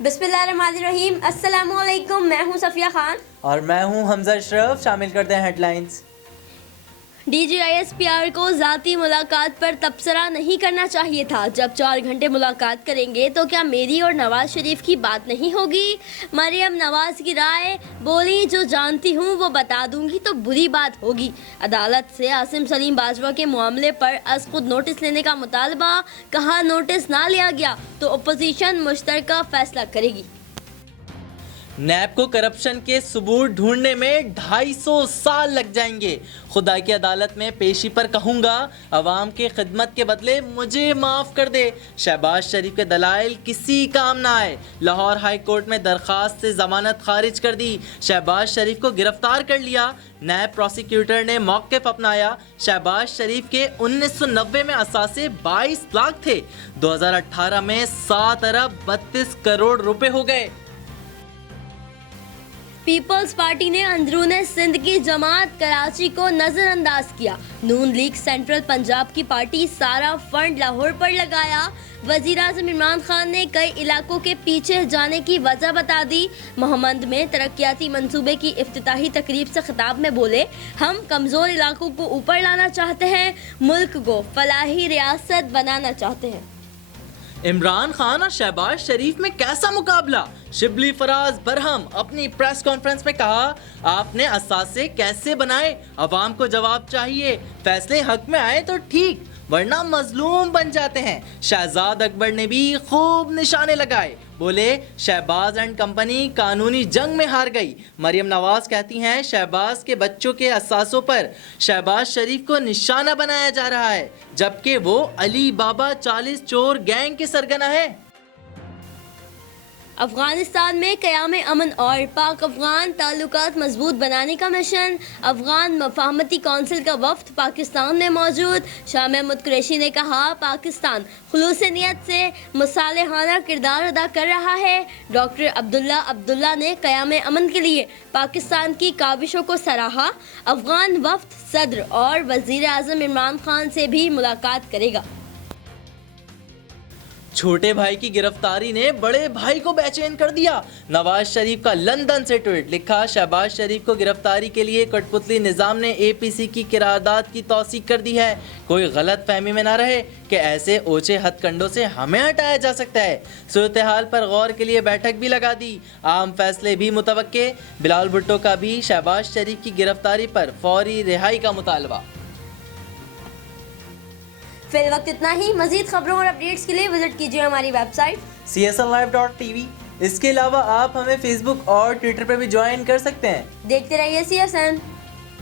बिस्मिल्लाहिर्रहमानिर्रहीम। अस्सलामुअलैकुम। मैं हूं सफिया खान और मैं हूं हमजा अशरफ। शामिल करते हैं हेडलाइंस। DGISPR को ज़ाती मुलाकात पर तबसरा नहीं करना चाहिए था। जब 4 घंटे मुलाकात करेंगे तो क्या मेरी और नवाज शरीफ की बात नहीं होगी? मरियम नवाज की राय बोली, जो जानती हूँ वो बता दूंगी तो बुरी बात होगी। अदालत से आसिम सलीम बाजवा के मामले पर अज खुद नोटिस लेने का मुतालबा, कहा नोटिस ना लिया गया तो अपोजिशन मुश्तरका फैसला करेगी। नैब को करप्शन के सबूत ढूंढने में 250 साल लग जाएंगे। खुदा की अदालत में पेशी पर कहूंगा, अवाम के खिदमत के बदले मुझे माफ कर दे। शहबाज शरीफ के दलाइल किसी काम ना आए। लाहौर हाई कोर्ट में दरखास्त से जमानत खारिज कर दी। शहबाज शरीफ को गिरफ्तार कर लिया। नैब प्रोसिक्यूटर ने मौक़िफ़ अपनाया। शहबाज शरीफ के 1990 में असासे 22 लाख थे। 2018 में 7 अरब 32 करोड़ रुपए हो गए। पीपल्स पार्टी ने अंदरून सिंध की जमात कराची को नजरअंदाज किया। नून लीग सेंट्रल पंजाब की पार्टी सारा फंड लाहौर पर लगाया। वजीर आज़म इमरान खान ने कई इलाकों के पीछे जाने की वजह बता दी। मोहम्मद में तरक्याती मंसूबे की इफ्तिताही तकरीब से खिताब में बोले, हम कमजोर इलाकों को ऊपर लाना चाहते हैं, मुल्क को फलाही रियासत बनाना चाहते हैं। इमरान खान और शहबाज शरीफ में कैसा मुकाबला? शिबली फराज बरहम अपनी प्रेस कॉन्फ्रेंस में कहा, आपने असासे कैसे बनाए? अवाम को जवाब चाहिए। फैसले हक में आए तो ठीक, वरना मजलूम बन जाते हैं। शहजाद अकबर ने भी खूब निशाने लगाए। बोले, शहबाज एंड कंपनी कानूनी जंग में हार गई। मरियम नवाज कहती हैं, शहबाज के बच्चों के असासों पर शहबाज शरीफ को निशाना बनाया जा रहा है, जबकि वो अली बाबा 40 चोर गैंग के सरगना है। अफगानिस्तान में क़याम अमन और पाक अफगान ताल्लुकात मजबूत बनाने का मिशन। अफगान मफाहमती कौंसिल का वफ्द पाकिस्तान में मौजूद। शाह महमूद कुरैशी ने कहा, पाकिस्तान खुलूस नियत से मुसालिहाना किरदार अदा कर रहा है। डॉक्टर अब्दुल्ला ने क़याम अमन के लिए पाकिस्तान की काविशों को सराहा। अफगान वफ्द सदर और वज़ीर आज़म इमरान खान से भी मुलाकात करेगा। छोटे भाई की गिरफ्तारी ने बड़े भाई को बेचैन कर दिया। नवाज शरीफ का लंदन से ट्वीट लिखा, शहबाज शरीफ को गिरफ्तारी के लिए कठपुतली निज़ाम ने APC की किरारदाद की तौसीक कर दी है। कोई गलत फहमी में ना रहे कि ऐसे ओछे हथकंडों से हमें हटाया जा सकता है। सूरत हाल पर गौर के लिए बैठक भी लगा दी। आम फैसले भी मुतवक्के। बिलाल भुट्टो का भी शहबाज शरीफ की गिरफ्तारी पर फौरी रिहाई का मुतालबा। फिल वक्त इतना ही। मजीद खबरों और अपडेट्स के लिए विजिट कीजिए हमारी वेबसाइट CSNlive.tv। इसके अलावा आप हमें फेसबुक और ट्विटर पर भी ज्वाइन कर सकते हैं। देखते रहिए CSN।